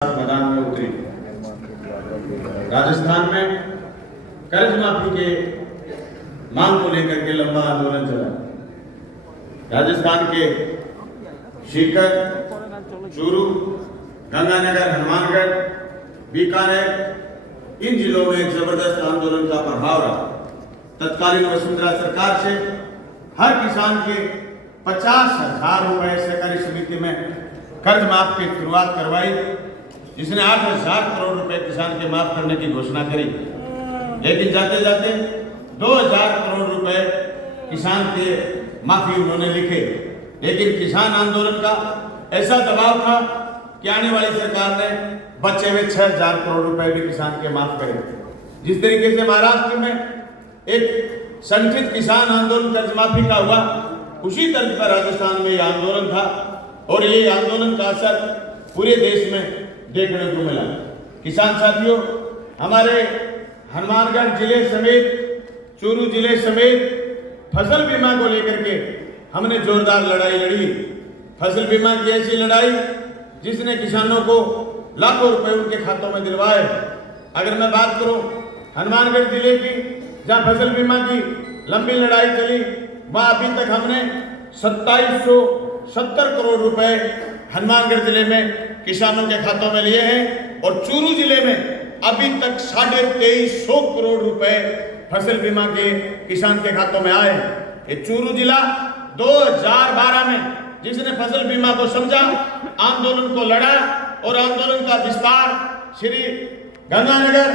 मैदान में उतरी। राजस्थान में कर्ज माफी के मांग को लेकर के लंबा आंदोलन चला। राजस्थान के सीकर, चूरू, गंगानगर, हनुमानगढ़, बीकानेर इन जिलों में एक जबरदस्त आंदोलन का प्रभाव रहा। तत्कालीन वसुंधरा सरकार से हर किसान के 50,000 रुपए सहकारी समिति में कर्ज माफ की शुरुआत करवाई, जिसने 8,000 करोड़ रुपए किसान के माफ करने की घोषणा करी। लेकिन जाते जाते 2,000 करोड़ रुपए किसान के माफी उन्होंने लिखे। लेकिन किसान आंदोलन का ऐसा दबाव था कि आने वाली सरकार ने बचे हुए 6,000 करोड़ रुपए भी किसान के माफ करे। जिस तरीके से महाराष्ट्र में एक संगठित किसान आंदोलन कर्ज माफी का हुआ, उसी तर्ज पर राजस्थान में यह आंदोलन था और ये आंदोलन का असर पूरे देश में देखने को मिला। किसान साथियों, हमारे हनुमानगढ़ जिले समेत, चूरू जिले समेत फसल बीमा को लेकर के हमने जोरदार लड़ाई लड़ी। फसल बीमा की ऐसी लड़ाई जिसने किसानों को लाखों रुपए उनके खातों में दिलवाए। अगर मैं बात करूं हनुमानगढ़ जिले की, जहां फसल बीमा की लंबी लड़ाई चली, वहां अभी तक हमने 2770 करोड़ रुपए हनुमानगढ़ जिले में किसानों के खातों में लिए हैं और चूरू जिले में अभी तक 2350 करोड़ रुपए फसल बीमा के किसान के खातों में आए। ये चूरू जिला 2012 में जिसने फसल बीमा को समझा, आंदोलन को लड़ा और आंदोलन का विस्तार श्री गंगानगर,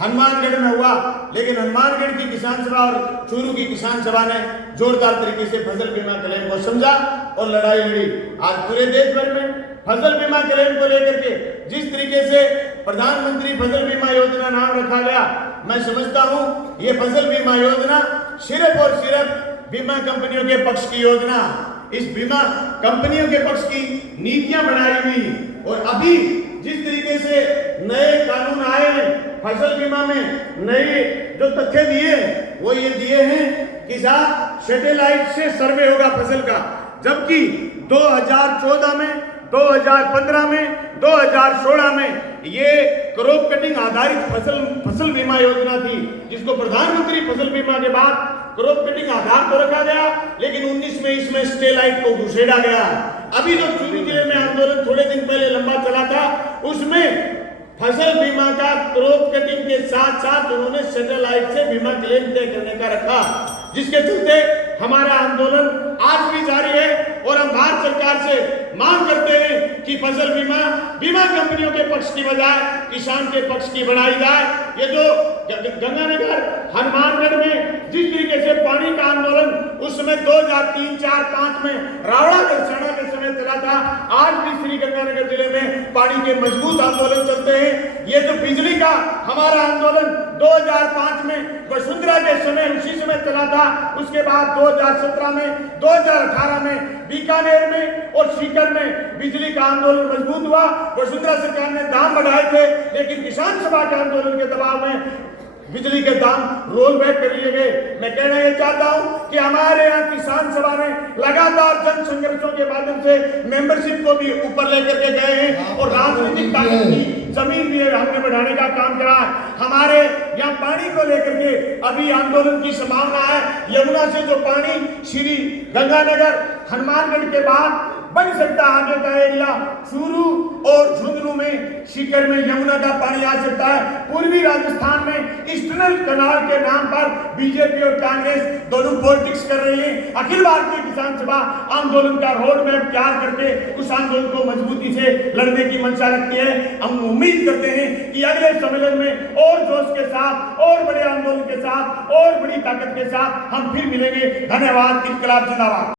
हनुमानगढ़ में हुआ। लेकिन हनुमानगढ़ की किसान सभा और चूरू की किसान सभा ने जोरदार तरीके से फसल बीमा क्लेम को समझा और लड़ाई लड़ी। आज पूरे देश भर में फसल बीमा क्लेम को लेकर के जिस तरीके से प्रधानमंत्री फसल बीमा योजना नाम रखा गया, मैं समझता हूं ये फसल बीमा योजना सिर्फ और सिर्फ बीमा कंपनियों के पक्ष की योजना। इस बीमा कंपनियों के पक्ष की नीतियां बनाई हुई और अभी जिस तरीके से नए कानून आए हैं फसल बीमा में, नए जो तथ्य दिए वो ये दिए हैं कि साहब सैटेलाइट से सर्वे होगा फसल का, जबकि 2014 में, 2015 में, 2016 में ये क्रॉप कटिंग आधारित फसल बीमा योजना थी, जिसको प्रधानमंत्री फसल बीमा के बाद क्रॉप कटिंग आधार तो रखा गया, लेकिन 19 में इसमें सैटेलाइट को घुसेड़ा गया। अभी जो चूरू जिले में आंदोलन थोड़े दिन पहले लंबा चला था, उसमें फसल बीमा का क्रॉप कटिंग के साथ साथ उन्होंने सैटेलाइट से बीमा क्लेम तय करने का रखा, जिसके चलते हमारा आंदोलन आज भी जारी है और हम भारत सरकार से मांग करते हैं कि फसल बीमा बीमा कंपनियों के पक्ष की बजाय किसान के पक्ष की बनाई जाए। ये जो गंगानगर, हनुमानगढ़ में जिस तरीके से पानी का आंदोलन उस समय 2003, 4, 5 में रावड़ा दर्शाना के समय चला था, आज भी श्री गंगानगर जिले में पानी के मजबूत आंदोलन चलते हैं। ये जो बिजली का हमारा आंदोलन 2005 में वसुंधरा के समय उसी समय चला था, उसके बाद 2017 में, 2018 में बीकानेर में और सीकर में बिजली का आंदोलन मजबूत हुआ। वसुंधरा सरकार ने दाम बढ़ाए थे, लेकिन किसान सभा के आंदोलन के दबाव में बिजली के दाम रोल बैक कर लिए गए। मैं कहना ये चाहता हूं कि हमारे यहाँ किसान सभा ने लगातार जन संघर्षों के माध्यम से मेंबरशिप को भी ऊपर लेकर के गए हैं और राजनीतिक ताकत की जमीन भी हमने बढ़ाने का काम करा है। हमारे यहाँ पानी को लेकर के अभी आंदोलन की संभावना है। यमुना से जो पानी श्री गंगानगर, हनुमानगढ़ के बाद बन सकता आगे का एरिया चूरू और झुंझुनू में, सीकर में यमुना का पानी आ सकता है। पूर्वी राजस्थान में ईस्टर्न कनाल के नाम पर बीजेपी और कांग्रेस दोनों पॉलिटिक्स कर रही है। अखिल भारतीय किसान सभा आंदोलन का रोड मैप तैयार करके उस आंदोलन को मजबूती से लड़ने की मंशा रखती है। हम उम्मीद करते हैं कि अगले सम्मेलन में और जोश के साथ, और बड़े आंदोलन के साथ, और बड़ी ताकत के साथ हम फिर मिलेंगे। धन्यवाद। इनकलाब जिंदाबाद।